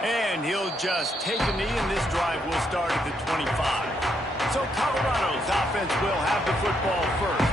And he'll just take a knee, and this drive will start at the 25. So Colorado's offense will have the football first.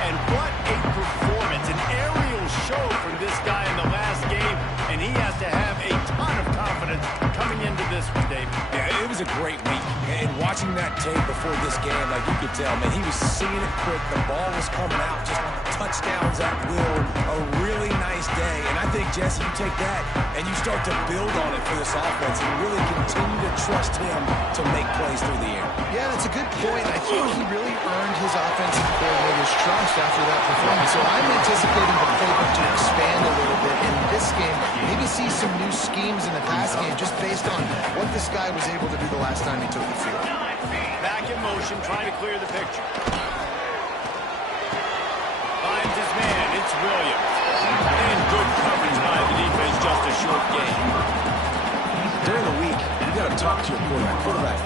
And what a performance, an aerial show from this guy in the last game, and he has to have a ton of confidence coming into this one, David. Yeah, it was a great week. And watching that tape before this game, like you could tell, man, he was seeing it quick. The ball was coming out, just touchdowns at will. A really nice day. And I think, Jesse, you take that and you start to build on it for this offense and really continue to trust him to make plays through the air. Yeah, that's a good point. I think he really earned his offensive coordinator's trust after that performance. So I'm anticipating the playbook to expand a little bit in this game. Maybe see some new schemes in the pass game just based on what this guy was able to do the last time he took the field. Back in motion, trying to clear the picture. Finds his man, it's Williams. And good coverage by the defense, just a short game. During the week, you got to talk to your quarterback.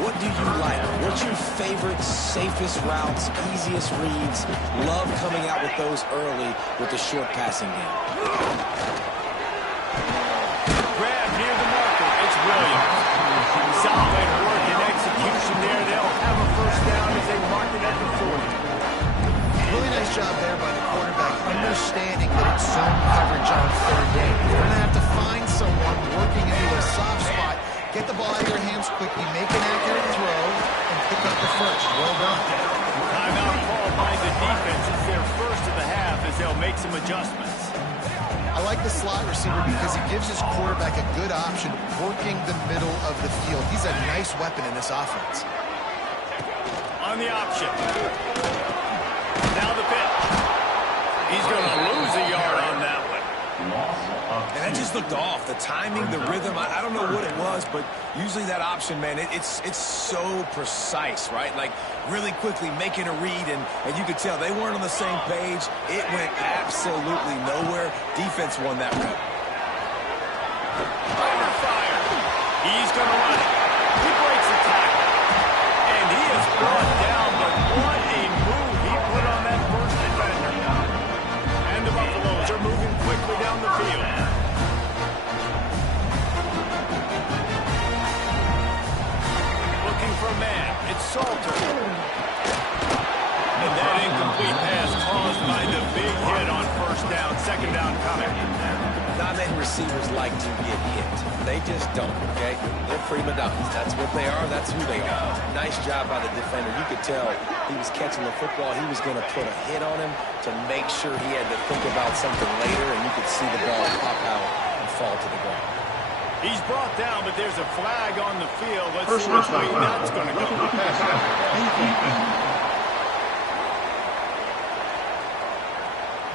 What do you like? What's your favorite, safest routes, easiest reads? Love coming out with those early with the short passing game. Grab near the marker, it's Williams. Solid work and execution there. They'll have a first down as they mark it at the 40. Really nice job there by the quarterback, understanding that it's zone coverage on third down. You're going to have to find someone working into a soft spot, get the ball out of your hands quickly, make an accurate throw, and pick up the first. Well done. Timeout called by the defense. It's their first of the half as they'll make some adjustments. I like the slot receiver because he gives his quarterback a good option working the middle of the field. He's a nice weapon in this offense. On the option. Now the pitch. He's going to lose a yard on that one. And that just looked off. The timing, the rhythm, I don't know what it was, but usually that option, man, it's so precise, right? Like really quickly making a read, and you could tell they weren't on the same page. It went absolutely nowhere. Defense won that rep. Under fire. He's going to run it. He breaks the tackle. And he is brought down, but what a move he put on that first defender. And the Buffaloes are moving quickly down the field. Looking for a man. It's Salter. And that incomplete pass caused by the big hit on first down. Second down coming. Not many receivers like to get hit. They just don't, okay? They're prima donnas. That's what they are. That's who they are. Nice job by the defender. You could tell he was catching the football. He was going to put a hit on him to make sure he had to think about something later, and you could see the ball pop out and fall to the ground. He's brought down, but there's a flag on the field. Let's see which way that's going to go.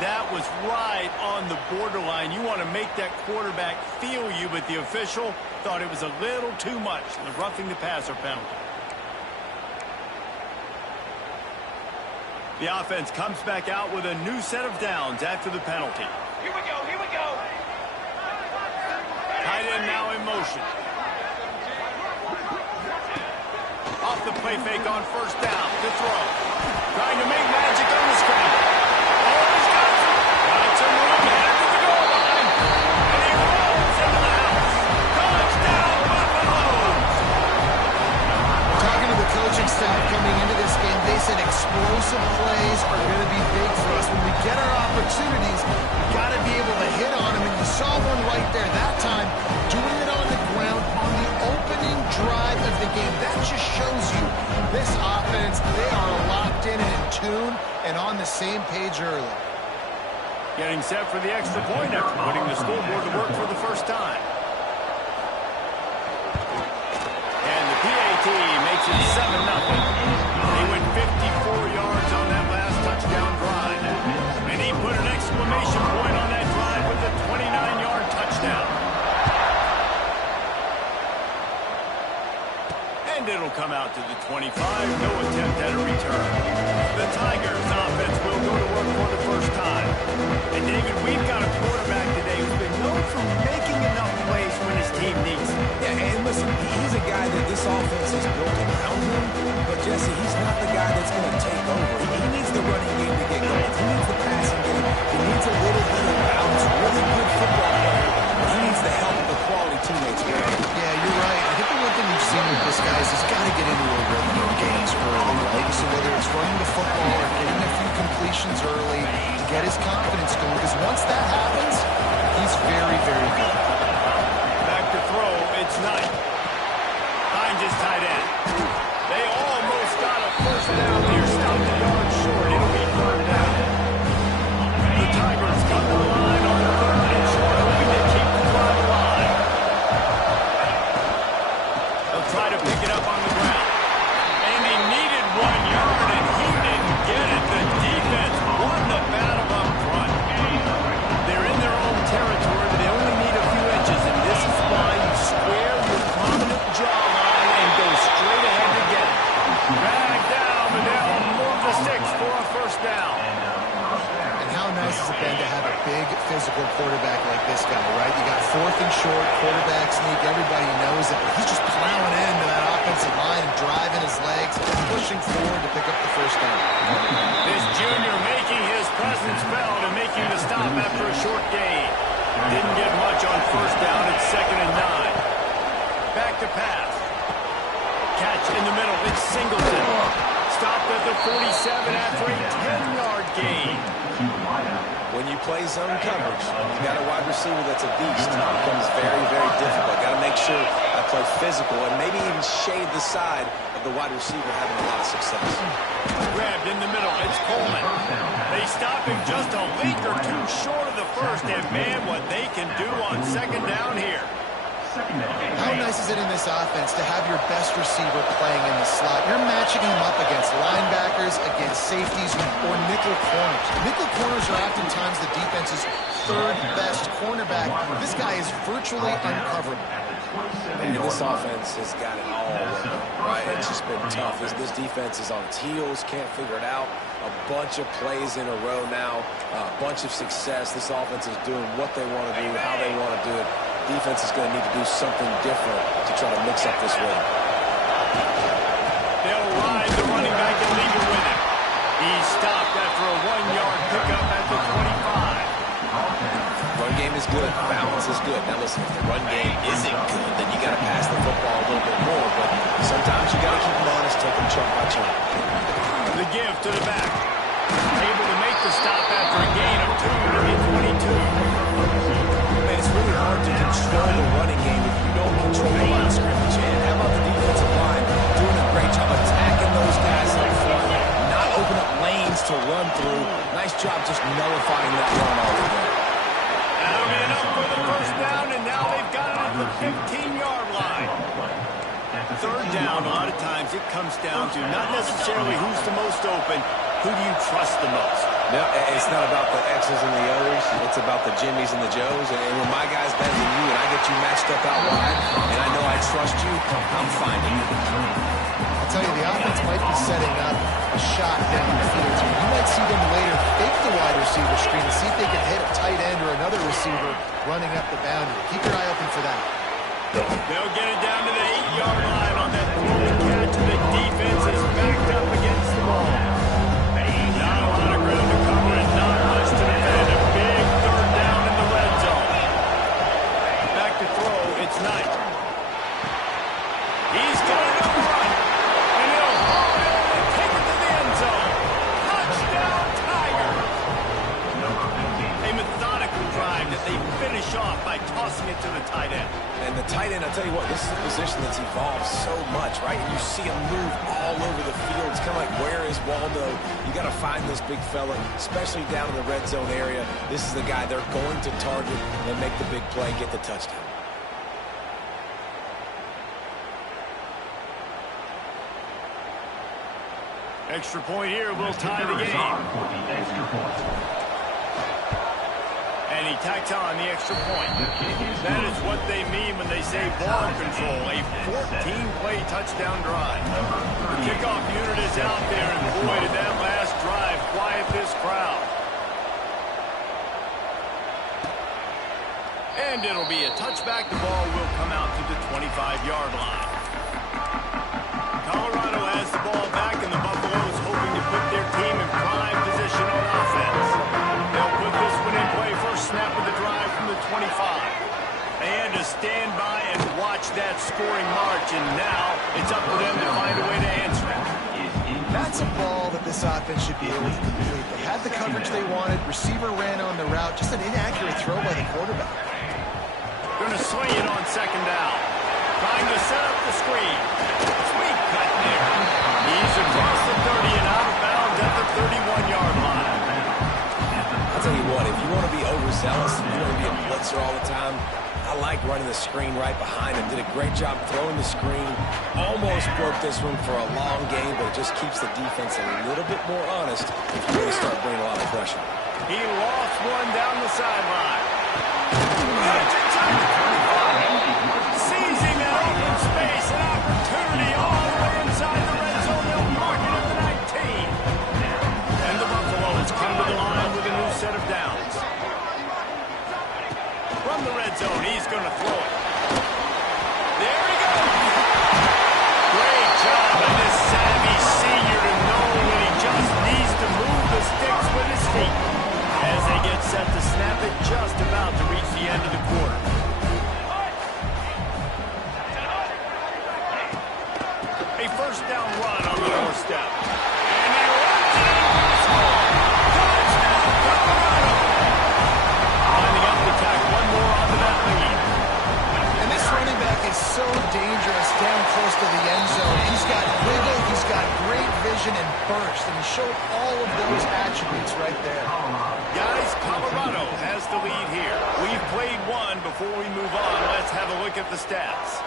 That was right on the borderline. You want to make that quarterback feel you, but the official thought it was a little too much. The roughing the passer penalty. The offense comes back out with a new set of downs after the penalty. Here we go, here we go. Tight end now in motion. Off the play fake on first down. To throw. Trying to make magic on the scramble. Oh, he's got some room ahead of the goal line. And he rolls into the house. Touchdown, Buffaloes. Talking to the coaching staff coming into this game, they said explosive plays are going to be big for us. When we get our opportunities, we got to be able to hit on them. And you saw one right there that time, doing it on the ground on the opening drive of the game. That just shows you this offense, they are locked in and in tune and on the same page early. Getting set for the extra point after putting the scoreboard to work for the first time. And the PAT makes it 7-0. He went 54 yards on that last touchdown drive. And he put an exclamation point on that drive with a 29-yard touchdown. And it'll come out to the 25. No attempt at a return. The Tigers offense will go to work for the first time. And David, we've got a quarterback today who's been known for making enough plays when his team needs him. Yeah, and listen, he's a guy that this offense is built around him, but Jesse, he's not the guy that's going to take over. He needs the running game to get going. He needs the passing game. He needs a little bit of balance, really good football player. He needs the help of the quality teammates. physical quarterback like this guy, right? You got 4th and short, quarterback sneak. Everybody knows it. He's just plowing into that offensive line and driving his legs, pushing forward to pick up the first down. This junior making his presence felt and making the stop after a short gain. Didn't get much on first down. It's 2nd and 9. Back to pass. Catch in the middle. It's Singleton. Stopped at the 47 after a 10-yard gain. When you play zone coverage, you got a wide receiver that's a beast. It becomes very, very difficult. Got to make sure I play physical and maybe even shade the side of the wide receiver having a lot of success. Grabbed in the middle. It's Coleman. They stop him just a leak or two short of the first, and man, what they can do on 2nd down here. How nice is it in this offense to have your best receiver playing in the slot? You're matching him up against linebackers, against safeties, or nickel corners. Nickel corners are oftentimes the defense's 3rd best cornerback. This guy is virtually uncoverable. And this offense has got it all working, right? It's just been tough. This defense is on its heels, can't figure it out. A bunch of plays in a row now, a bunch of success. This offense is doing what they want to do, how they want to do it. Defense is going to need to do something different to try to mix up this rhythm. They'll ride the running back and leave it with him. He's stopped after a 1-yard pickup at the 25. Run game is good. Balance is good. Now listen, if the run game isn't good, then you got to pass the football a little bit more. But sometimes you got to keep them honest, take them chunk by chunk. The give to the back. Able to make the stop after a gain of 2 to the 22. Man, it's really hard to control the running game if you don't control the line of scrimmage. And how about the defensive line doing a great job attacking those guys up front, not open up lanes to run through. Nice job just nullifying that run altogether. That'll be enough for the first down, and now they've got it at the 15-yard line. 3rd down, a lot of times it comes down to not necessarily who's the most open, who do you trust the most? No, it's not about the X's and the O's. It's about the Jimmies and the Joes. And when my guy's better than you and I get you matched up out wide, and I know I trust you, I'm finding you. I'll tell you, the offense might be setting up a shot down the field here. You might see them later fake the wide receiver screen to see if they can hit a tight end or another receiver running up the boundary. Keep your eye open for that. They'll get it down to the 8-yard line on that throwing catch. The defense is backed up against the ball. Not a lot of ground to cover and not much to defend. A big 3rd down in the red zone. Back to throw, it's Knight. He's got it up front. And he'll haul it and take it to the end zone. Touchdown, Tigers. A methodical drive that they finish off by tossing it to the tight end. And the tight end, I'll tell you what, this is a position that's evolved so much, right? And you see him move all over the field. It's kind of like, where is Waldo? You got to find this big fella, especially down in the red zone area. This is the guy they're going to target and make the big play, get the touchdown. Extra point here will tie the game. And he tacks on the extra point. That is what they mean when they say ball control. A 14-play touchdown drive. The kickoff unit is out there, and boy, did that last drive quiet this crowd. And it'll be a touchback. The ball will come out to the 25-yard line. Colorado has the ball back, and the Buffaloes hoping to put their team in prime position on offense. They'll put this one in play. First snap of the drive from the 25. They had to stand by and watch that scoring march, and now it's up to them to find a way to answer it. That's a ball that this offense should be able to complete. They had the coverage they wanted. Receiver ran on the route. Just an inaccurate throw by the quarterback. Going to swing it on 2nd down. Trying to set up the screen. Sweet cut there. He's across the 30 and out of bounds at the 31-yard line. I'll tell you what, if you want to be overzealous, if you want to be a blitzer all the time, I like running the screen right behind him. Did a great job throwing the screen. Almost broke this one for a long game, but it just keeps the defense a little bit more honest if you really start bringing a lot of pressure. He lost one down the sideline. Seizing that open space, an opportunity all the way inside the red zone. They'll mark it at the 19. And the Buffaloes come to the line with a new set of downs. from the red zone. He's going to throw it. There he goes. Great job by this savvy senior to know when he just needs to move the sticks with his feet. As they get set to snap it, just about to reach the end of the quarter. A first down run on the doorstep. And he runs it over the score. Touchdown, Colorado. Lining up to tack one more onto that lead. And this running back is so dangerous down close to the end zone. He's got wiggle, he's got great vision and burst, and he showed all of those attributes right there. Guys, Colorado has the lead here. We've played one. Before we move on, let's have a look at the stats.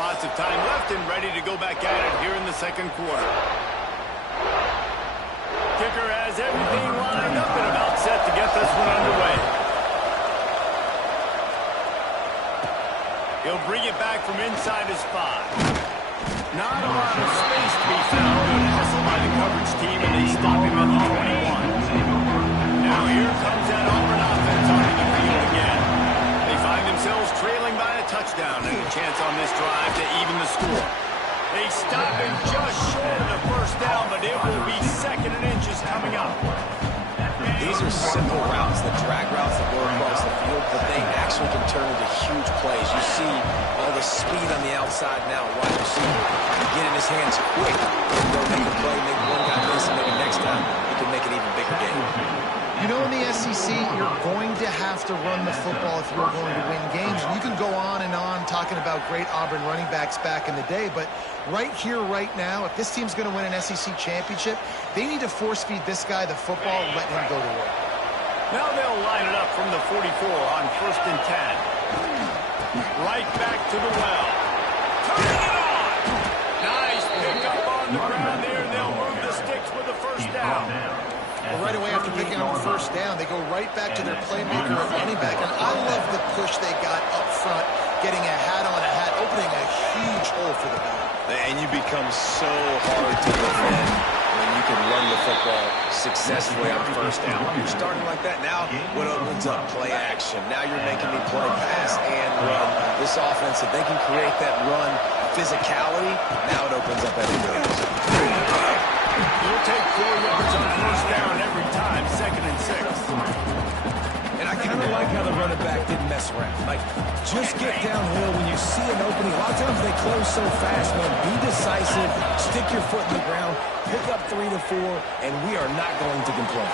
Lots of time left and ready to go back at it here in the second quarter. Kicker has everything lined up and about set to get this one underway. He'll bring it back from inside his 5. Not a lot of space to be found. Good hustle by the coverage team, and they stop him at the 21. Now here comes that Auburn offense onto the field again. They find themselves trailing by a touchdown and a chance on this drive to even the score. They stop him just short of the first down, but it will be second and inches coming up. These are simple routes, the drag routes that go across the field, but they actually can turn into huge plays. You see all the speed on the outside now, wide receiver. He get in his hands quick. He can go make a play, make one guy miss, and maybe next time he can make an even bigger game. You know, in the SEC, you're going to have to run the football if you're going to win games. You can go on and on talking about great Auburn running backs back in the day, but right here, right now, if this team's going to win an SEC championship, they need to force-feed this guy the football and let him go to work. Now they'll line it up from the 44 on 1st and 10. Right back to the well. Turning it on! Nice pick up on the ground there. They'll move the sticks with the first down. Well, right away after picking up the first down, they go right back to their playmaker at running back. And I love the push they got up front, getting a hat on a hat, opening a huge hole for the back. And you become so hard to defend when you can run the football successfully on first down. You're starting like that. Now what opens up? Play action. Now you're making me play pass and run. This offense, if they can create that run physicality, now it opens up everything else. You'll take 4 yards on first down every time, 2nd and 6. And I kind of like how the running back didn't mess around. Like, just get downhill when you see an opening. A lot of times they close so fast, man. Be decisive, stick your foot in the ground, pick up 3 to 4, and we are not going to complain.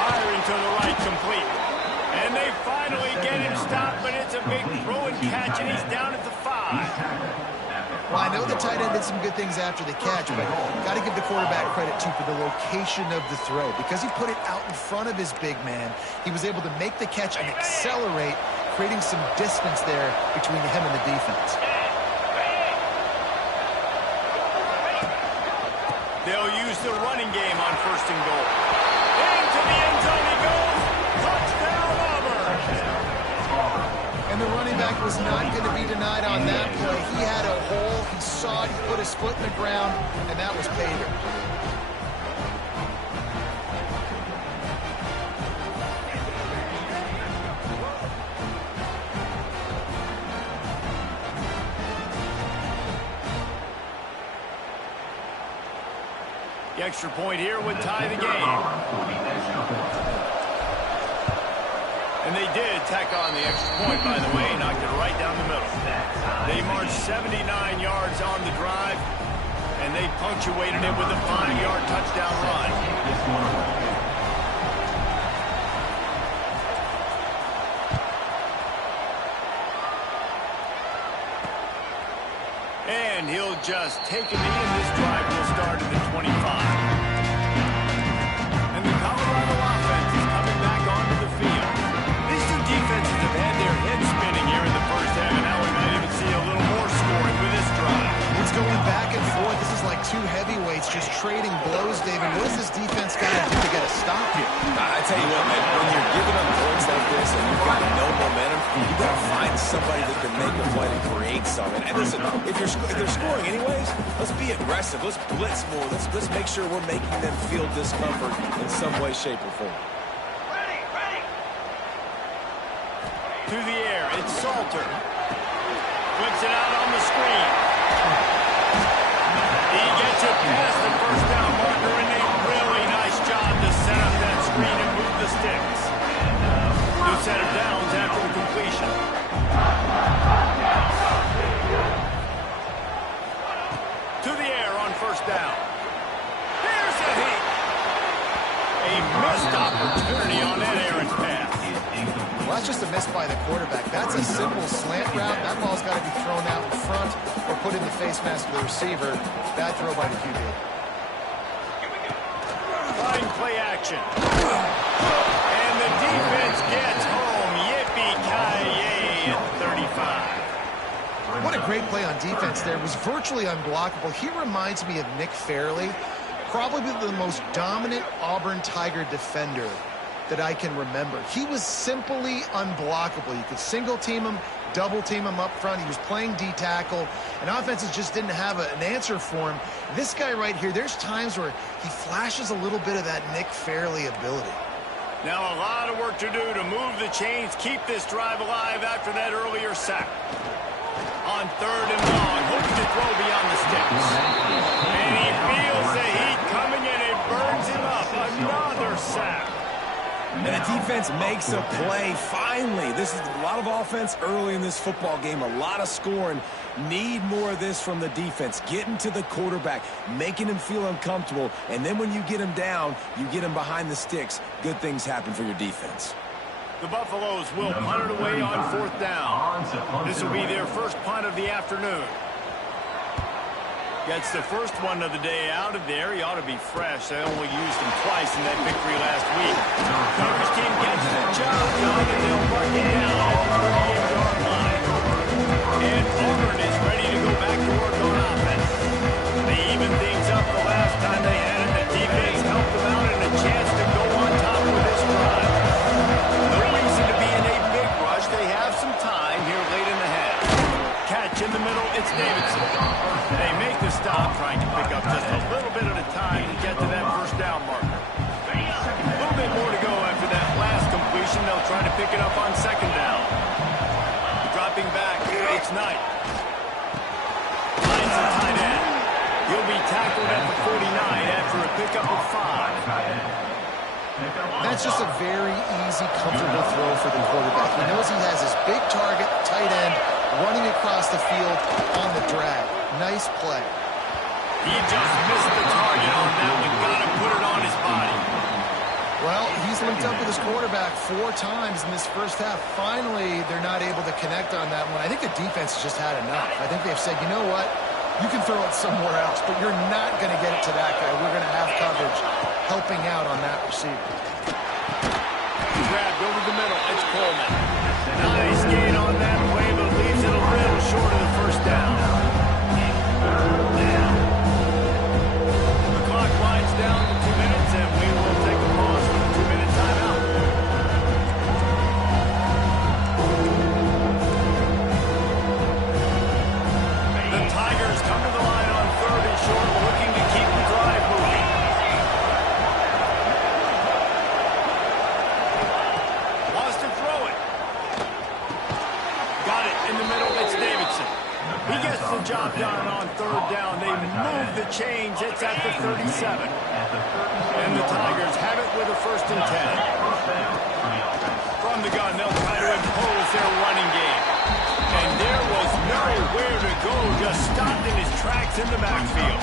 Firing to the right, complete. And they finally get him stopped, but it's a big throw and catch, and he's down at the 5. Well, I know the tight end did some good things after the catch, but got to give the quarterback credit, too, for the location of the throw. Because he put it out in front of his big man, he was able to make the catch and accelerate, creating some distance there between him and the defense. They'll use the running game on 1st and goal. Into the end zone he goes. Touchdown, Auburn. And the running back was not going to be denied on that play. He had a hole. He saw it. He put his foot in the ground, and that was pay dirt. The extra point here would tie the game. And they did tack on the extra point, by the way, knocked it right down the middle. They marched 79 yards on the drive, and they punctuated it with a 5-yard touchdown run. And he'll just take a knee, and this drive will start at the 25. And the Colorado offense is coming back onto the field. These two defenses have had their heads spinning here in the first half, and now we might even see a little more scoring with this drive. It's going back and forth. This is like two heavyweights just trading blows, David. What does this defense got to do to get a stop here? I tell you what, man, when you're giving up points like this and you've got no momentum, you've got to find somebody that can make a play to create something. And listen, if they're scoring anyways, let's be aggressive. Let's blitz more. Let's make sure we're making them feel discomfort in some way, shape, or form. To the air, it's Salter. Flips it out on the screen. He gets it past the first down marker, and a really nice job to set up that screen and move the sticks. New set of downs after the completion. To the air on first down. There's a hit. A missed opportunity on that errant pass. Well, that's just a miss by the quarterback. That's a simple slant route. That ball's got to be thrown out in front or put in the face mask of the receiver. Bad throw by the QB. Fine play action. And the defense gets home. Yippee-ki-yay at 35. What a great play on defense there. It was virtually unblockable. He reminds me of Nick Fairley, probably the most dominant Auburn Tiger defender that I can remember. He was simply unblockable. You could single team him, double team him up front. He was playing D-tackle, and offenses just didn't have an answer for him. This guy right here, there's times where he flashes a little bit of that Nick Fairley ability. Now a lot of work to do to move the chains, keep this drive alive after that earlier sack. On third and long, hoping to throw beyond the sticks. And he feels the heat coming in. It burns him up. Another sack. And the defense makes a play, finally. This is a lot of offense early in this football game, a lot of scoring. Need more of this from the defense. Getting to the quarterback, making him feel uncomfortable, and then when you get him down, you get him behind the sticks. Good things happen for your defense. The Buffaloes will punt it away on fourth down. This will be their first punt of the afternoon. Gets the first one of the day out of there. He ought to be fresh. They only used him twice in that victory last week. Coverage team gets the job done, and they'll mark it down at the 38-yard line. And Auburn is ready to go back to work on offense. They evened things up the last time they had it. The defense helped them out and a chance to go on top with this drive. No reason to be in a big rush. They have some time here late in the half. Catch in the middle, it's Davidson. They make the stop, trying to pick up just a little bit at a time to get to that first down marker. A little bit more to go after that last completion. They'll try to pick it up on second down. Dropping back, it's Knight. Finds a tight end. He'll be tackled at the 49 after a pickup of 5. That's just a very easy, comfortable throw for the quarterback. He knows he has his big target, tight end, running across the field on the drag. Nice play. He just missed the target on that one. Got to put it on his body. Well, he's linked up with his quarterback 4 times in this first half. Finally, they're not able to connect on that one. I think the defense just had enough. I think they've said, you know what? You can throw it somewhere else, but you're not going to get it to that guy. We're going to have coverage helping out on that receiver. Grabbed over the middle. It's Coleman. Nice gain on that play, but leaves it a little short of the first down. The clock winds down to 2 minutes, and we will take a pause for the 2-minute timeout. The Tigers come to the line on third and short, looking to keep the drive moving. Wants to throw it. Got it in the middle. It's Davidson. He gets the job done on third down. They move the chains. It's at the 37. And the Tigers have it with a 1st and 10. From the gun, they'll try to impose their running game. And there was nowhere to go, just stopped in his tracks in the backfield.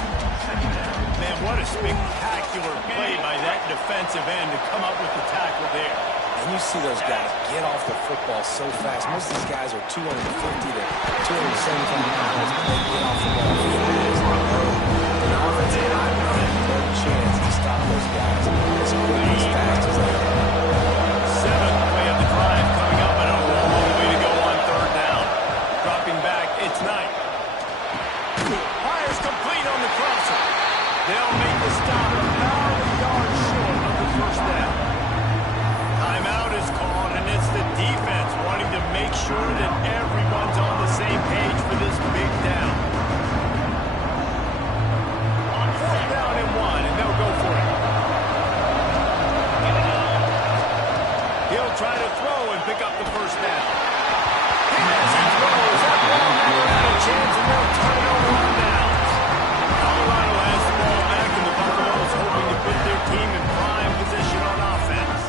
Man, what a spectacular play by that defensive end to come up with the tackle there. And you see those guys get off the football so fast. Most of these guys are 250 to 275 pounds, but they get off the ball fast. And the offensive line has no chance to stop those guys as quick as fast as they are. 7th play of the drive coming up, and a long way to go on third down. Dropping back, it's Knight. Fires complete on the crosser. They'll make the stop about a yard short of the first down. Timeout is called, and it's the defense wanting to make sure that everyone's on the same page for this big down. 4th down and 1, and they'll go for it. He'll try to throw and pick up the first down. As he throws, that ball never had a chance, and they'll turn it over on downs. Colorado has the ball back, and the Buffaloes hoping to put their team in prime position on offense.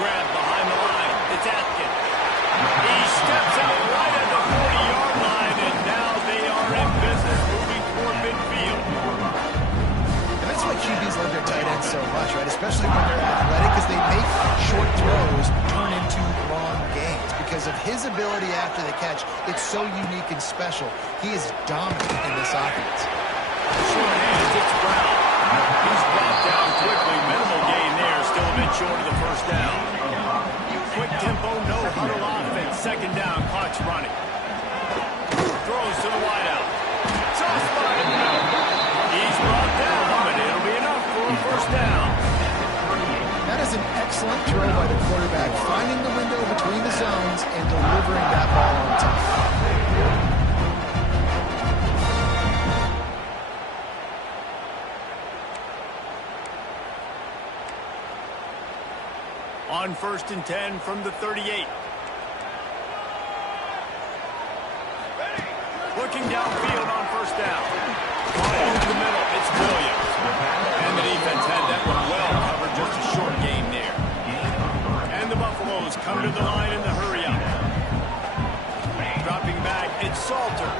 Grab behind the line. It's Atkins. He steps out right at the 40-yard line, and now they are in business, moving toward midfield. And that's why QBs love their tight ends so much, right? Especially when they're athletic, because they make short throws turn into long gains. Because of his ability after the catch, it's so unique and special. He is dominant in this offense. Short hands, it's Brown. He's brought down quickly. Minimal gain there, still a bit short of the first down. Quick tempo, no huddle offense. 2nd down, clock's running. Throws to the wideout. Soft spot in the middle. He's brought down, but it'll be enough for a first down. That is an excellent throw by the quarterback, finding the window between the zones and delivering that ball on time. On 1st and 10 from the 38. Looking downfield on first down. Over the middle, it's Williams. And the defense had that one well covered, just a short gain there. And the Buffaloes come to the line in the hurry-up. Dropping back, it's Salter.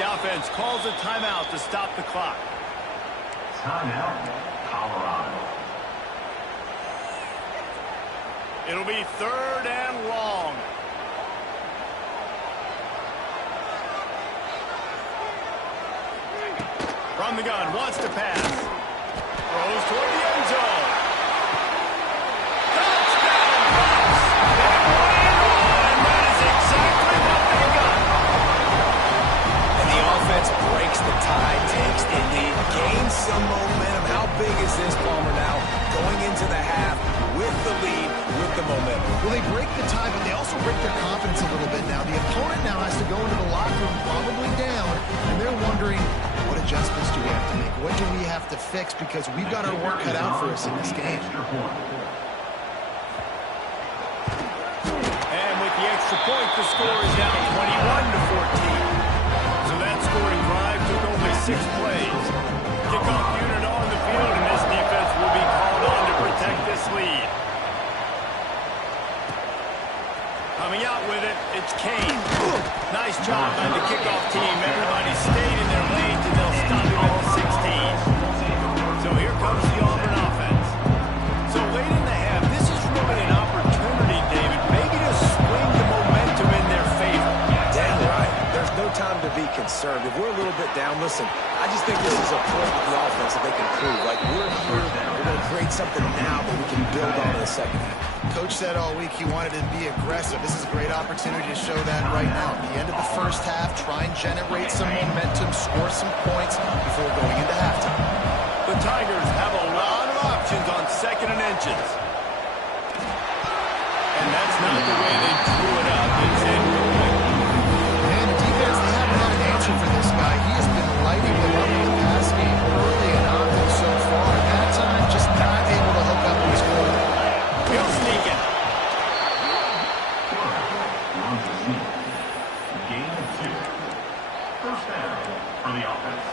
The offense calls a timeout to stop the clock. Timeout, Colorado. It'll be 3rd and long. From the gun, wants to pass. Throws toward the end zone. Touchdown, Bucks! They won it all, and that is exactly what they got. And the offense breaks the tie, takes the lead, gains some momentum. How big is this, Palmer, now? Going into the half with the lead, with the momentum. Well, they break the tie, but they also break their confidence a little bit now. The opponent now has to go into the locker room probably down, and they're wondering, what adjustments do we have to make? What do we have to fix? Because we've got our work cut out for us in this game. And with the extra point, the score is now 21-14. So that scoring drive took only 6 plays. Kickoff unit on the field, and this defense will be called on to protect this lead. Coming out with it, it's Kane. Nice job by the kickoff team. Everybody stayed in their lanes, and they'll stop him at the 16. So here comes the Auburn offense. So late in the half, this is really an opportunity, David, maybe to swing the momentum in their favor. Damn right. There's no time to be concerned. If we're a little bit down, listen, I just think this is a point with the offense that they can prove. Like, we're here, we're going to create something now that we can build on in the second half. Coach said all week he wanted to be aggressive. This is a great opportunity to show that right now. At the end of the first half, try and generate some momentum, score some points before going into halftime. The Tigers have a lot of options on 2nd and inches. And that's not the way they drew it up. It's incomplete. And the defense, they haven't had an answer for this guy. He has been lighting them up in the pass game early and often so far. At that time, just not able to hook up and score. He'll sneak it. Gain of 2. First down for the offense.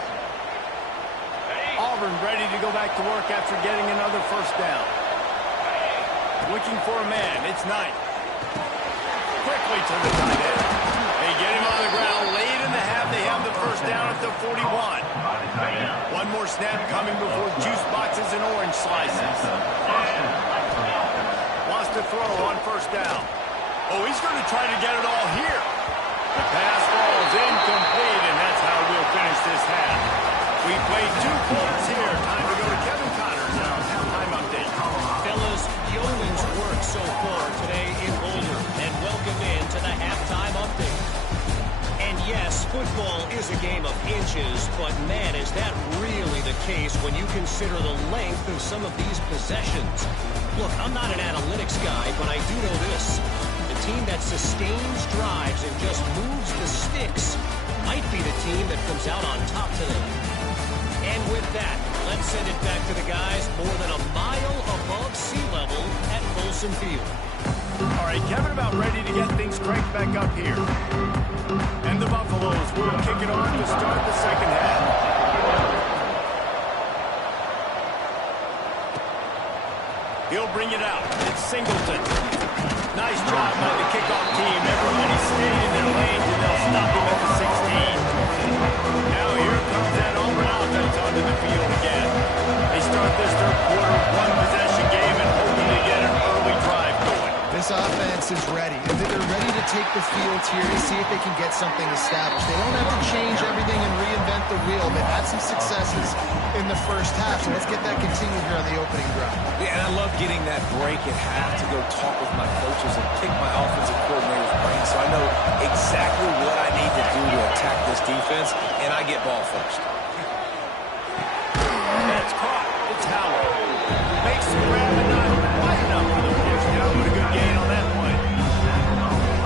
Auburn ready to go back to work after getting another first down. Looking for a man. It's Knight. Quickly to the tight end. They get him on the ground. Late in the half, they have the first down at the 41. One more snap coming before juice boxes and orange slices. Wants to throw on first down. Oh, he's going to try to get it all here. The pass falls incomplete, and that's how we'll finish this half. We played 2 quarters here. Time to go to Kevin Connors and our halftime update. Fellas, yeoman's work so far today in Boulder, and welcome in to the halftime update. Yes, football is a game of inches, but man, is that really the case when you consider the length of some of these possessions. Look, I'm not an analytics guy, but I do know this. The team that sustains drives and just moves the sticks might be the team that comes out on top today. And with that, let's send it back to the guys more than a mile above sea level at Folsom Field. All right, Kevin about ready to get things cranked back up here. And the Buffaloes will kick it off to start the second half. He'll bring it out. It's Singleton. Nice job by the kickoff team. Everybody stayed in their lanes, and they'll stop him at the 16. Now here comes that Auburn offense onto the field again. They start this third quarter one-possession game and hoping to get an early drive going. This offense is ready. They're ready to take the field here to see if they can get something established. They don't have to change everything and reinvent the wheel. They've had some successes in the first half, so let's get that continued here on the opening drive. Yeah, and I love getting that break at half to go talk with my coaches and pick my offensive coordinator's brain so I know exactly what I need to do to attack this defense, and I get ball first. That's caught. It's Howard. Makes the grab and not quite enough for the first down, but a good gain on that play.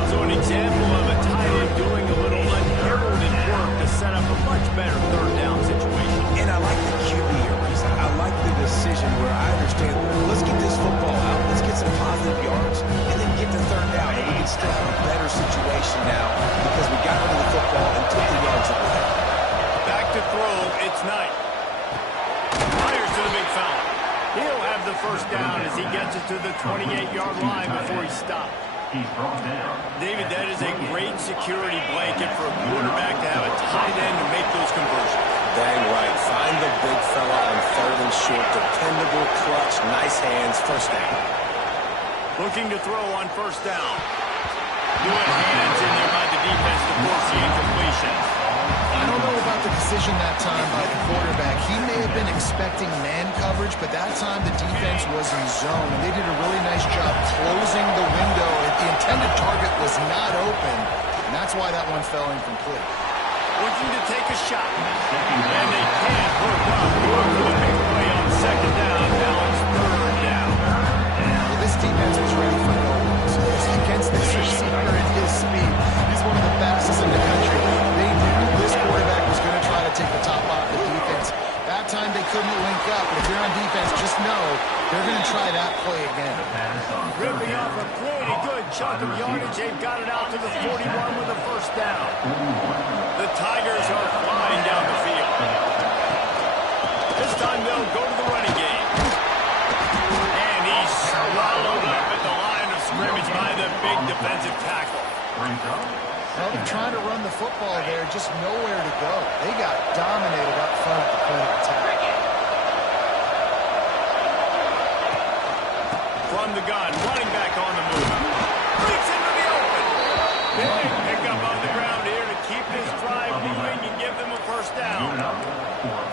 So an example of a tight end doing a little unheralded work to set up a much better third down situation. And I like the QB here, Reese. I like the decision where I understand, let's get this football out, let's get some positive yards, and then get to third down. And we can still have a better situation now because we got rid of the football and took the yards that we had. Back to throw, it's Knight. Fires to the big fella. He'll have the first down as he gets it to the 28-yard line before he stops. He's brought down. David, that is a great security blanket for a quarterback to have a tight end to make those conversions. Dang right. Find the big fella on third and short. Dependable, clutch, nice hands, first down. Looking to throw on first down. Good hands in there by the defense to force the incompletion. I don't know about the decision that time by the quarterback. He may have been expecting man coverage, but that time the defense was in zone, and they did a really nice job closing the window. The intended target was not open, and that's why that one fell incomplete. Looking to take a shot. And they can't hook up. Look for the big play on second down. Now it's third down. Well, this defense was ready for no one. So against this receiver at his speed, he's one of the fastest in the country. They knew this quarterback was going to try to take the top off the defense. That time they couldn't link up, but if you're on defense, just know they're going to try that play again. Ripping off a pretty good chunk of yardage. They've got it out to the 41 with a first down. The Tigers are flying down the field. This time they'll go to the running game. And he's swallowed up at the line of scrimmage by the big defensive tackle. Well, they're trying to run the football there, just nowhere to go. They got dominated up front at the point of attack. From the gun, running back on the move. Breaks into the open. Big pickup on the ground here to keep this drive moving and give them a first down.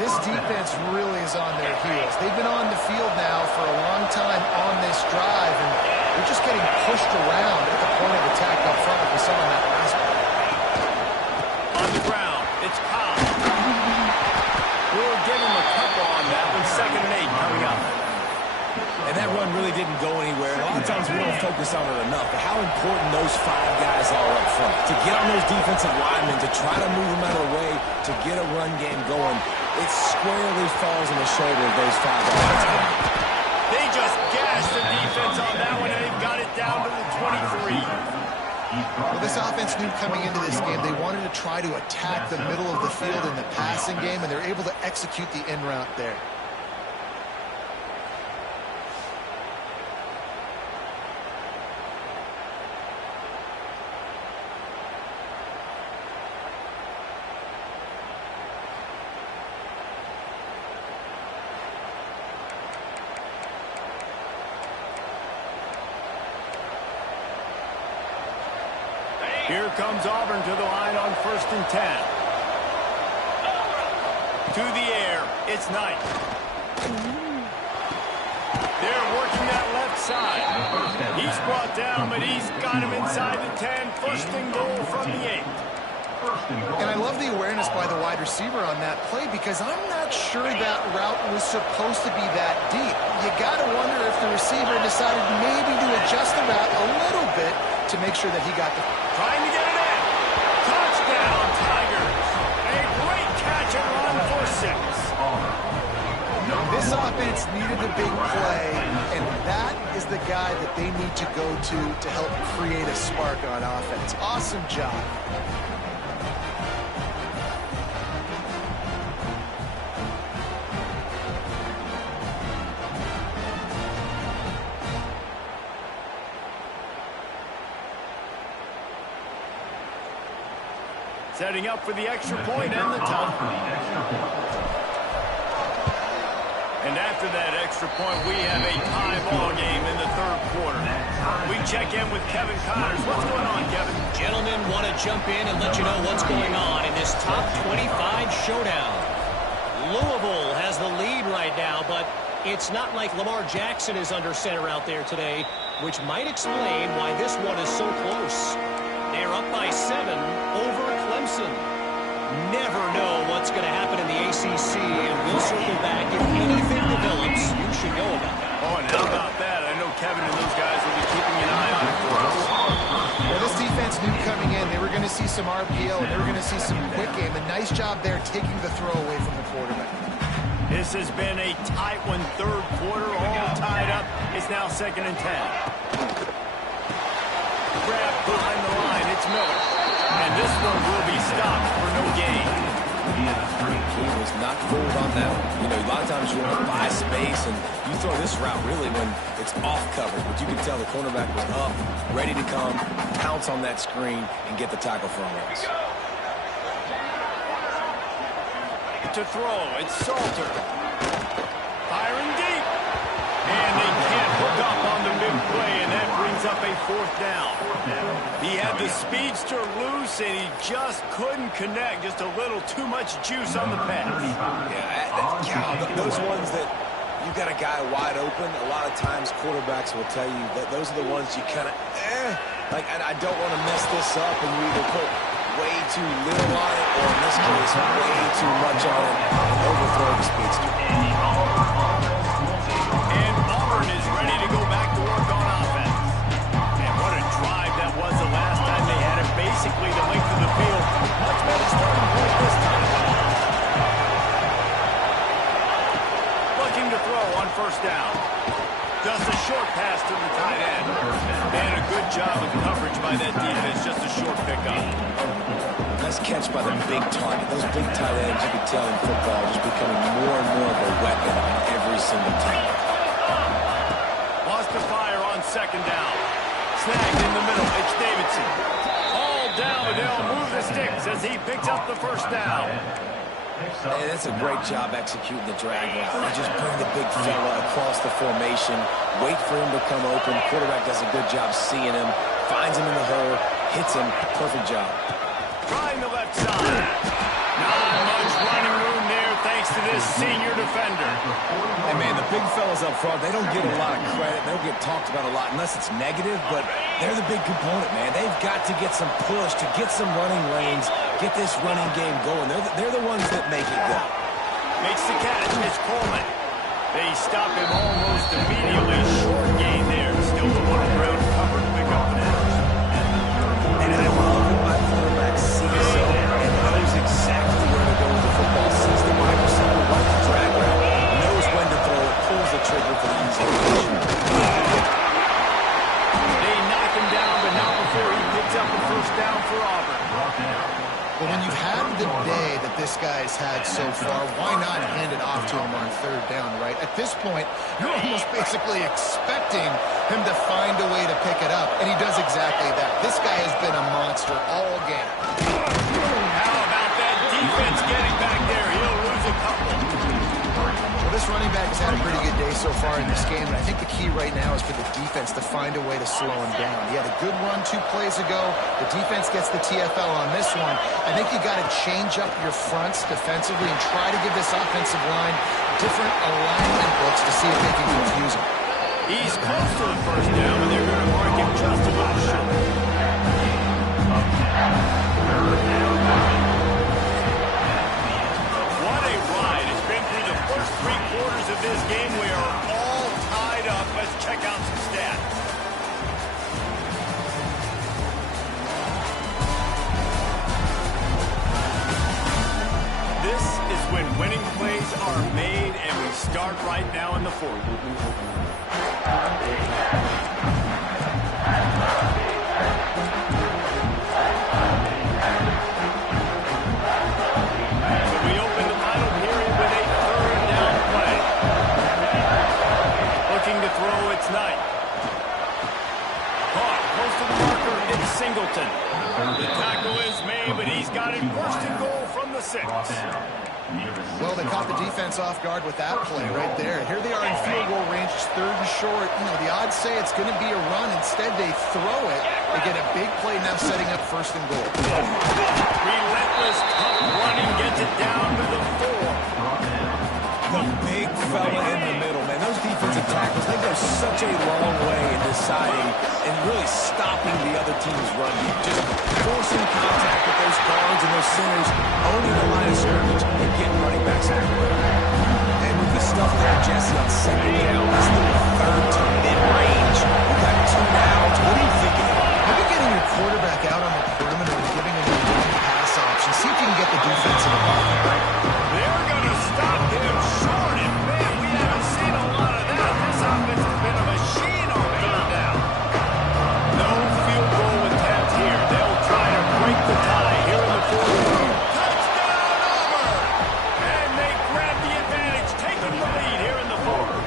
This defense really is on their heels. They've been on the field now for a long time on this drive, and they're just getting pushed around at the point of attack up front like we saw in that last one. On the ground, it's Cobb. We'll give him a couple on that one. 2nd and 8 coming up. And that run really didn't go anywhere. A lot of times we don't focus on it enough, but how important those 5 guys are up front. To get on those defensive linemen, to try to move them out of the way, to get a run game going, it squarely falls on the shoulder of those 5 guys. They just gashed the defense on that one, and they've got it down to the 23. Well, this offense knew coming into this game they wanted to try to attack the middle of the field in the passing game, and they're able to execute the in route there. Here comes Auburn to the line on 1st and 10. To the air, it's Knight. They're working that left side. He's brought down, but he's got him inside the 10. 1st and goal from the 8. And I love the awareness by the wide receiver on that play because I'm not sure that route was supposed to be that deep. You got to wonder if the receiver decided maybe to adjust the route a little bit to make sure that he got the... Trying to get it in. Touchdown, Tigers. A great catch and run for 6. This offense needed a big play, and that is the guy that they need to go to help create a spark on offense. Awesome job. Setting up for the extra point and the tie. And after that extra point, we have a tie ball game in the third quarter. We check in with Kevin Connors. What's going on, Kevin? Gentlemen, want to jump in and let you know what's going on in this top 25 showdown. Louisville has the lead right now, but it's not like Lamar Jackson is under center out there today, which might explain why this one is so close. They're up by 7 over Clemson. Never know what's going to happen in the ACC, and we'll circle back if anything develops you should know about. Oh, and how about that? I know Kevin and those guys will be keeping an eye on it for us. Well, this defense knew coming in they were going to see some RPO, and they were going to see some quick game. A nice job there taking the throw away from the quarterback. This has been a tight one, third quarter, all tied up. It's now 2nd and 10. Grab behind the line. It's Miller. And this one will be stopped for no gain. He was not fooled on that one. You know, a lot of times you want to buy space, and you throw this route really when it's off coverage. But you can tell the cornerback was up, ready to come, pounce on that screen, and get the tackle for a loss. To throw, it's Salter. Firing deep. And they can't hook up on the big play, and that brings up a 4th down. He had the speedster loose, and he just couldn't connect. Just a little too much juice on the pass. Yeah, those ones that you got a guy wide open, a lot of times quarterbacks will tell you that those are the ones you kind of, like, I don't want to mess this up, and you either put way too little on it, or in this case, way too much on it, and overthrow the speedster. And Auburn is ready to go back to work on offense. And what a drive that was the last time they had it. Basically the length of the field. Much better starting point this time. Looking to throw on 1st down. Just a short pass to the tight end. And a good job of coverage by that defense. Just a short pickup. Nice catch by the big target. Those big tight ends, you can tell in football, just becoming more and more of a weapon on every single team. Lost the fire on 2nd down. Snagged in the middle. It's Davidson. All down, but they'll move the sticks as he picks up the 1st down. Hey, that's a great job executing the drag route. You just bring the big fella across the formation, wait for him to come open. Quarterback does a good job seeing him, finds him in the hole, hits him. Perfect job. Trying the left side. Not much running room there thanks to this senior defender. And, man, the big fellas up front, they don't get a lot of credit. They don't get talked about a lot unless it's negative, but they're the big component, man. They've got to get some push, to get some running lanes, get this running game going. They're the ones that make it go. Makes the catch. It's Coleman. They stop him almost immediately. Short gain there. Still the one ground cover to pick up an edge. And I love when my quarterback sees so and knows exactly where to go with the football. Sees the wide receiver, runs the drag route, knows when to throw it, pulls the trigger for the easy completion. They knock him down, but not before he picks up the 1st down for Auburn. But when you've had the day that this guy's had so far, why not hand it off to him on 3rd down, right? At this point, you're almost basically expecting him to find a way to pick it up, and he does exactly that. This guy has been a monster all game. How about that defense getting back there? He'll lose a couple. Well, this running back has had a pretty good day so far in this game, and I think the key right now is for the defense to find a way to slow him down. He had a good run 2 plays ago. The defense gets the TFL on this one. I think you got to change up your fronts defensively and try to give this offensive line different alignment looks to see if they can confuse him. He's close to the 1st down, and they're going to mark him just a little short. when winning plays are made, and we start right now in the fourth. So we open the final period with a third down play. Looking to throw, it's Knight. Caught close to the marker, it's Singleton. The tackle is made, but he's got it first and goal from the 6. Well, they caught the defense off guard with that play right there. Here they are in field goal range, third and short. You know, the odds say it's going to be a run. Instead, they throw it. They get a big play now setting up first and goal. Relentless, tough running, gets it down to the 4. The big fella in the middle, man. Those defensive tackles, they go such a long way in deciding and really stopping the other team's run. Just forcing contact with those guards and those centers, owning the line of scrimmage, and getting running backs accurate. And with the stuff there, Jesse, on second down, that's the third to mid-range. You got 2 downs. What are you thinking about? Maybe getting your quarterback out on the perimeter and giving him a one pass option. See if you can get the defense in the ball. They're going to stop him short, and man, we haven't seen a lot of that. This offense has been a machine on third down. No field goal attempt here. They'll try to break the tie here in the fourth. Touchdown, Auburn! And they grab the advantage, taking the lead here in the fourth.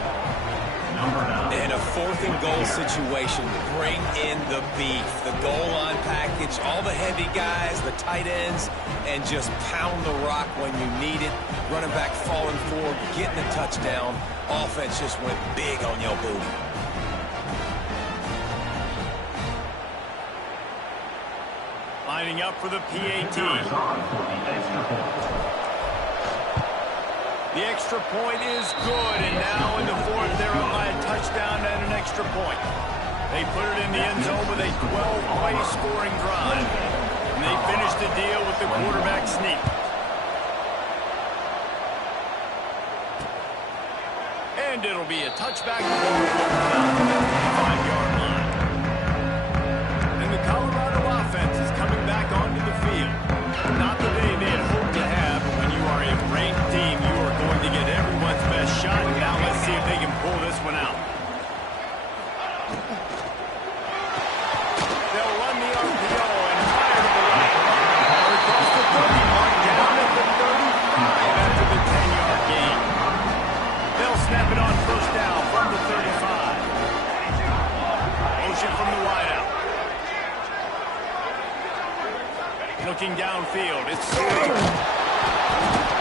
In a fourth and goal situation, bring in the beef. The goal line package, all the heavy guys, the tight ends, and just pound the rock when you need it. Running back falling forward, getting a touchdown. Offense just went big on your booty. Lining up for the PAT. The extra point is good, and now in the fourth, they're up by a touchdown and an extra point. They put it in the end zone with a 12-play scoring drive, and they finish the deal with the quarterback sneak. And it'll be a touchback ball from the 5-yard line. And the Colorado offense is coming back onto the field. Not the day they had hoped to have, but when you are a ranked team, you are going to get everyone's best shot. Now let's see if they can pull this one out. They'll run the RPO and fire to the right. Across the 30 mark, down at the 35 after the 10-yard gain. They'll snap it on first down from the 35. Motion from the wideout. Looking downfield, it's Sawyer.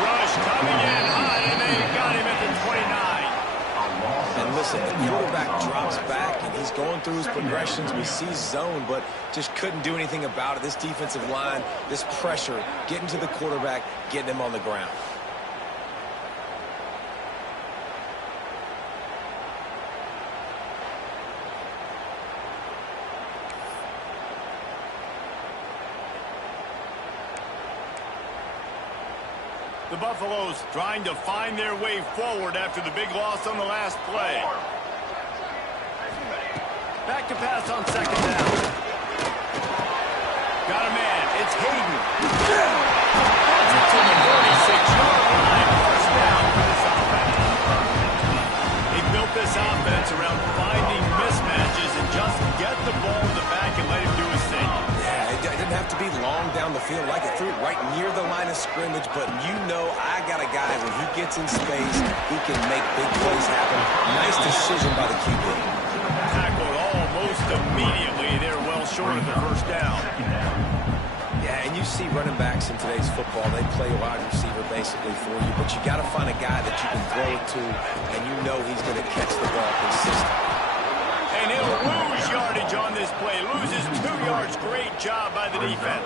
Rush coming in high, and they got him at the 29. And listen, the quarterback drops back, and he's going through his progressions. We see zone, but just couldn't do anything about it. This defensive line, this pressure, getting to the quarterback, getting him on the ground. The Buffaloes trying to find their way forward after the big loss on the last play. Back to pass on second down. Got a man. It's Hayden. Gets it to the 46-yard line. First down for this offense. They built this offense around finding mismatches and just get the ball in the back and let him do his thing. Yeah, it didn't have to be long down the field. Like it threw it right near the line of scrimmage, but you know I got a guy when he gets in space, he can make big plays happen. Nice decision by the QB. Tackled almost immediately. They're well short of the first down. Yeah, and you see running backs in today's football, they play wide receiver basically for you, but you got to find a guy that you can throw it to, and you know he's going to catch the ball consistently. And he'll lose yardage on this play. Loses 2 yards. Great job by the defense.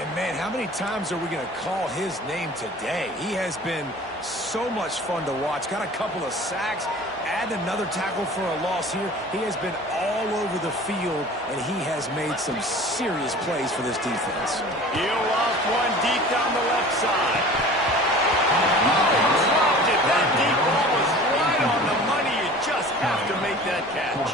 And, man, how many times are we going to call his name today? He has been so much fun to watch. Got a couple of sacks. Add another tackle for a loss here. He has been all over the field, and he has made some serious plays for this defense. He'll off one deep down the left side. Dropped it. That deep ball was right on the money. You just have to make that catch.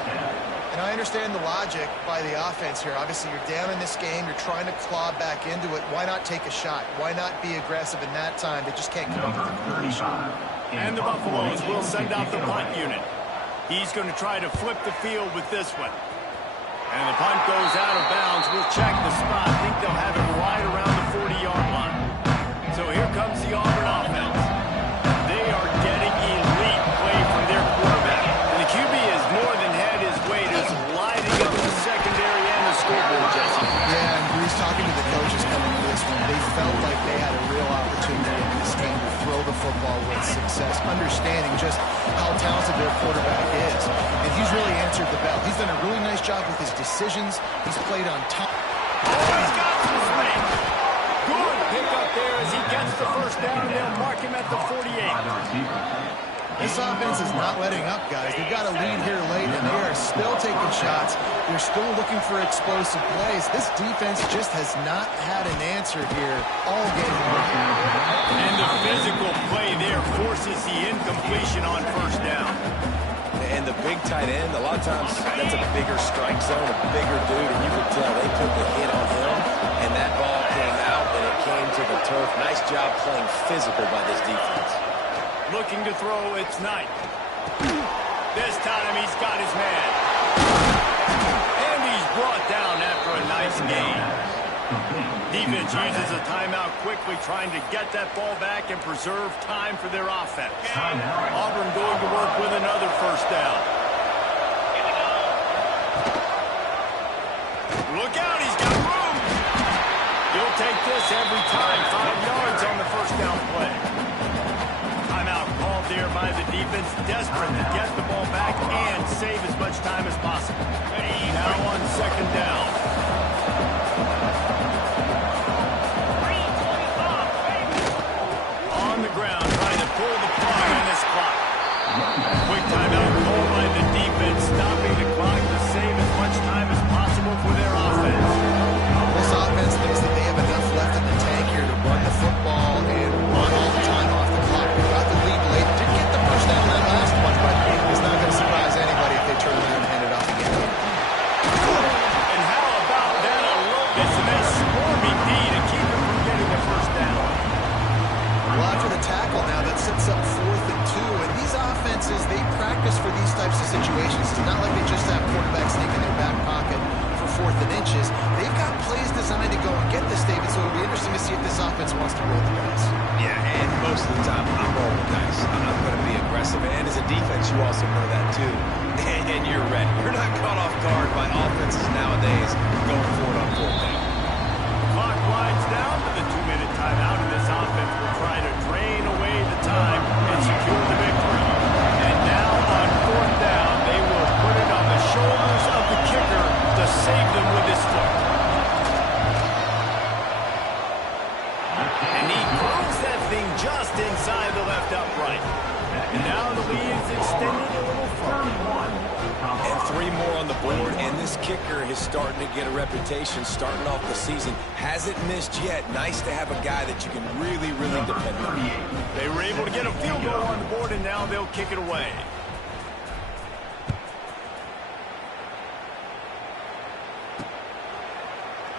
And I understand the logic by the offense here. Obviously, you're down in this game. You're trying to claw back into it. Why not take a shot? Why not be aggressive in that time? They just can't come up with a conclusion. And the Buffaloes will send out the punt unit. He's going to try to flip the field with this one. And the punt goes out of bounds. We'll check the spot. I think they'll have it right around the 40-yard line. So here comes the Auburn offense. They are getting elite play from their quarterback. And the QB has more than had his way to lighting up the secondary and the scoreboard, Jesse. Yeah, and Bruce talking to the coaches coming to this one. They felt like they had a real opportunity in this game to throw the football with success, understanding just how talented their quarterback is. And he's really answered the bell. He's done a really nice job with his decisions. He's played on top. Oh, he's got some space. Good pick up there as he gets the first down, and they'll mark him at the 48. This offense is not letting up, guys. They've got a lead here late, and they are still taking shots. They're still looking for explosive plays. This defense just has not had an answer here all game long. And the physical play there forces the incompletion on first down. And the big tight end, a lot of times that's a bigger strike zone, a bigger dude, and you could tell they took the hit on him, and that ball came out, and it came to the turf. Nice job playing physical by this defense. Looking to throw, it's Knight. This time he's got his man. And he's brought down after a nice gain. Defense uses a timeout quickly, trying to get that ball back and preserve time for their offense. Auburn going to work with another first down. Look out, he's got room. You'll take this every time. 5 yards on the first down play. Timeout called there by the defense, desperate to get the ball back and save as much time as possible. Now on second down. On the ground, trying to pull the plug on this clock. Quick timeout called by the defense, stopping the clock to save as much time as possible for their offense. This offense thinks that they have enough left in the tank here to run the football and run all the time off the clock. They got the lead late. Didn't get the first down that last one, but it's not going to surprise anybody if they turn around and hand it off again. And how about that alertness and that swarmy D to keep him from getting the first down? Well, after the tackle now, that sets up 4th and 2. And these offenses, they practice for these types of situations. It's not like they just have quarterbacks sneaking in their back pocket for 4th and inches. They've got plays designed to go and get this, David, so it'll be interesting to see if this offense wants to roll the dice. Yeah, and most of the time, I'm rolling the dice. I'm going to be aggressive. And as a defense, you also know that, too. And you're ready. You're not caught off guard by offenses nowadays going forward on 4th down. Clock winds down to the 2-minute timeout, and this offense will try to drain away the time and secure the victory. And now on 4th down, they will put it on the shoulders of the kicker to save them with his foot. And he throws that thing just inside the left upright. And now the lead is extended a little further. And 3 more on the board, and this kicker is starting to get a reputation starting off the season. Hasn't missed yet. Nice to have a guy that you can really, really depend on. They were able to get a field goal on the board, and now they'll kick it away.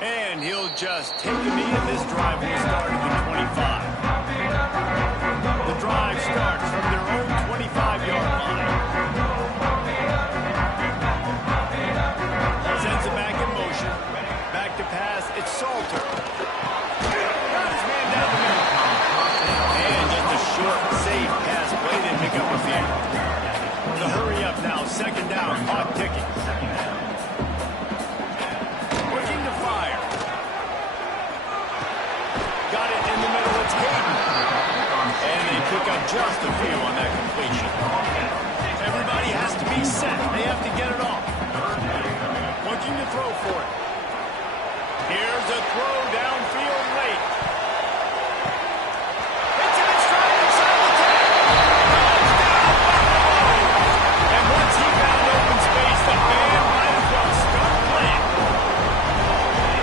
And he'll just take a knee, and this drive will start at the 25. The drive starts from their own 25-yard line. Sends it back in motion. Back to pass. It's Salter. Got his man down the middle. And just a short, safe pass play. Didn't pick up a field. The hurry up now. Second down. Clock ticking. Looking to fire. Got it in the middle. It's Hayden. And they pick up just a few on that completion. Everybody has to be set. They have to get it off. Looking to throw for it. Here's a throw downfield late. It's in his stride inside the 10. Touchdown, Buffalo! And once he found open space, the band might as well start playing.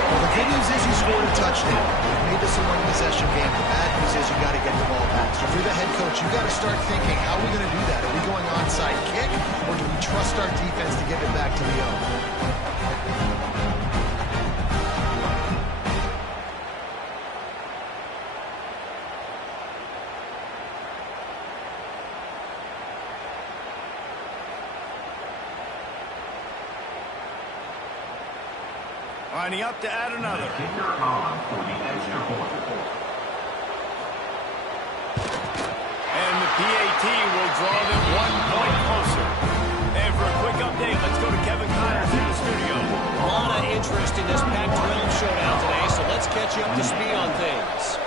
Well, the good news is you scored a touchdown. You made this a one-possession game. The bad news is you got to get the ball back. So If you're the head coach, you got to start thinking, how are we going to do that? Are we going onside kick, or do we trust our defense to get it back to the O? Lining up to add another. Kicker on for the extra point. And the PAT will draw them 1 point closer. And for a quick update, let's go to Kevin Connors in the studio. A lot of interest in this Pac-12 showdown today, so let's catch you up to speed on things.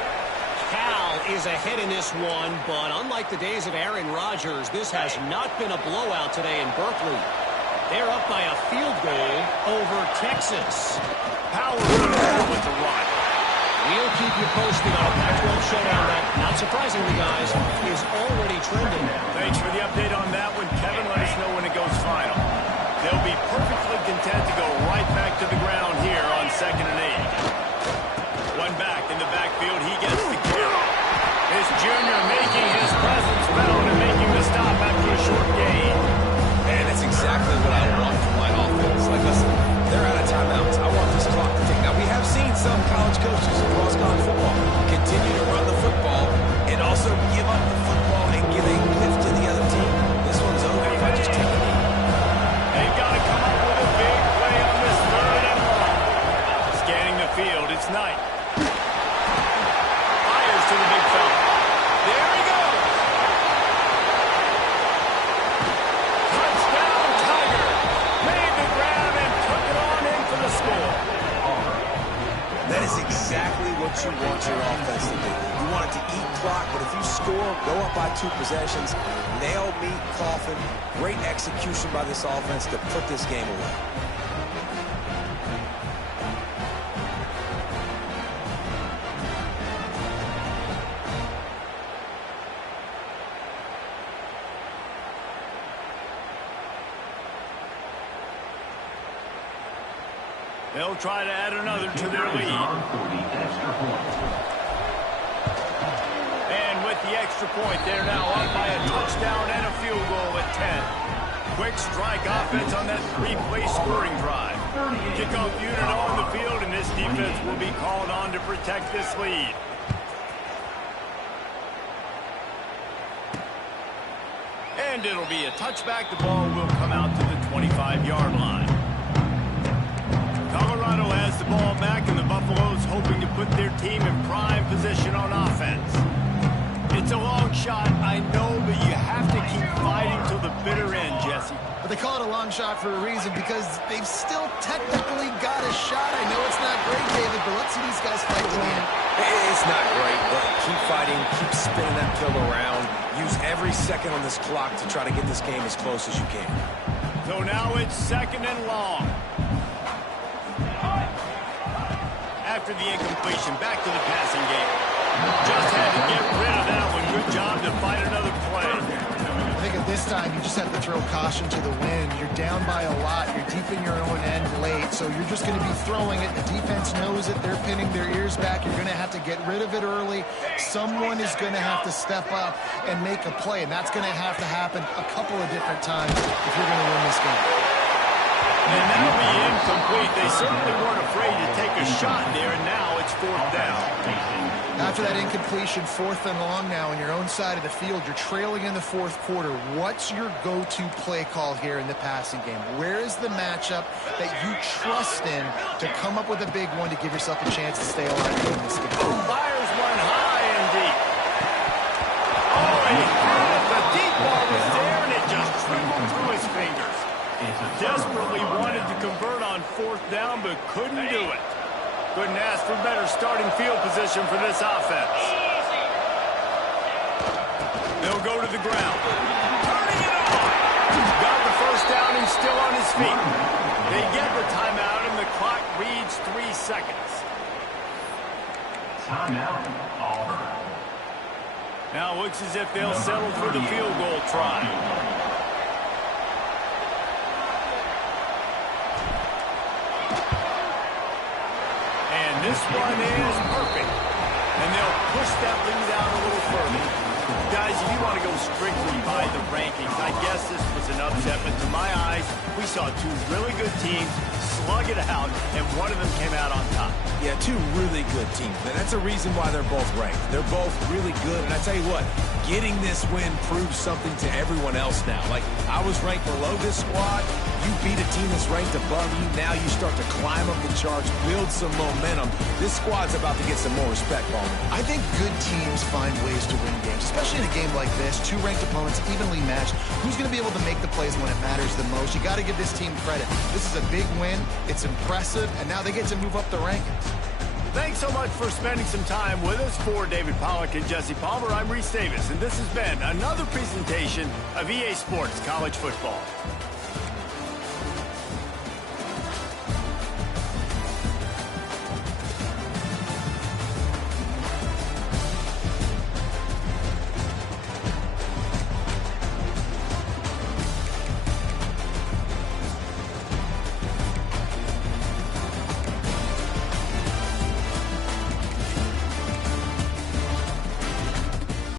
Cal is ahead in this one, but unlike the days of Aaron Rodgers, this has not been a blowout today in Berkeley. They're up by a field goal over Texas. Power with the run. We'll keep you posted on a Pac-12 showdown that, not surprisingly, guys, is already trending. Thanks for the update on that one, Kevin. Let us know when it goes final. They'll be perfectly content to go right back to the ground here on 2nd and 8. One back in the backfield. He gets the carry. This junior making his presence felt and making the stop after a short gain. And it's exactly what I want from my offense. Like, listen, they're out of timeouts. I want this clock to tick. Now, we have seen some college coaches across college football continue to run the football and also give up the football and give a lift to the other team. This one's over if I just take a knee. They've got to come up with a big play on this 3rd and long. Scanning the field, it's Knight. Fires to the big fella. There he goes. Touchdown, Tiger. Made the grab and took it on in for the score. That is exactly what you want your offense to do. You want it to eat clock, but if you score, go up by 2 possessions, nail, meet, coffin. Great execution by this offense to put this game away. They'll try to add another to their lead. And with the extra point, they're now up by a touchdown and a field goal at 10. Quick strike offense on that 3-play scoring drive. Kickoff unit on the field, and this defense will be called on to protect this lead. And it'll be a touchback. The ball will come out to the 25-yard line. Colorado has the ball back, and the Buffaloes hoping to put their team in prime position on offense. It's a long shot, I know, but you have to keep fighting till the bitter end, Jesse. But they call it a long shot for a reason, because they've still technically got a shot. I know it's not great, David, but let's see these guys fight to the end. It's not great, but keep fighting, keep spinning that kill around. Use every second on this clock to try to get this game as close as you can. So now it's 2nd and long. After the incompletion, back to the passing game. Just had to get rid of that one. Good job to fight another play. I think at this time, you just have to throw caution to the wind. You're down by a lot. You're deep in your own end late, so you're just going to be throwing it. The defense knows it. They're pinning their ears back. You're going to have to get rid of it early. Someone is going to have to step up and make a play, and that's going to have to happen a couple of different times if you're going to win this game. And that'll be incomplete. They certainly weren't afraid to take a shot there, and now it's 4th down. After that incompletion, 4th and long now on your own side of the field, you're trailing in the 4th quarter. What's your go-to play call here in the passing game? Where is the matchup that you trust in to come up with a big one to give yourself a chance to stay alive in this game? Fires one high and deep. Oh, and the deep ball was there, and it just trickled through his fingers. Desperately wanted to convert on 4th down, but couldn't do it. Couldn't ask for better starting field position for this offense. They'll go to the ground. Turning it on. Got the 1st down and still on his feet. They get the timeout, and the clock reads 3 seconds. Timeout, Auburn. Now looks as if they'll settle for the field goal try. This one is perfect, and they'll push that lead out a little further. Guys, if you want to go strictly by the rankings, I guess this was an upset, but to my eyes, we saw two really good teams slug it out, and one of them came out on top. Yeah, two really good teams. And that's a reason why they're both ranked. They're both really good. And I tell you what, getting this win proves something to everyone else now. Like, I was ranked below this squad. You beat a team that's ranked above you. Now you start to climb up the charts, build some momentum. This squad's about to get some more respect, Bowman. I think good teams find ways to win games, especially in a game like this. Two ranked opponents evenly matched. Who's going to be able to make the plays when it matters the most? You got to give this team credit. This is a big win. It's impressive, and now they get to move up the rankings. Thanks so much for spending some time with us. For David Pollack and Jesse Palmer, I'm Reese Davis, and this has been another presentation of EA Sports College Football.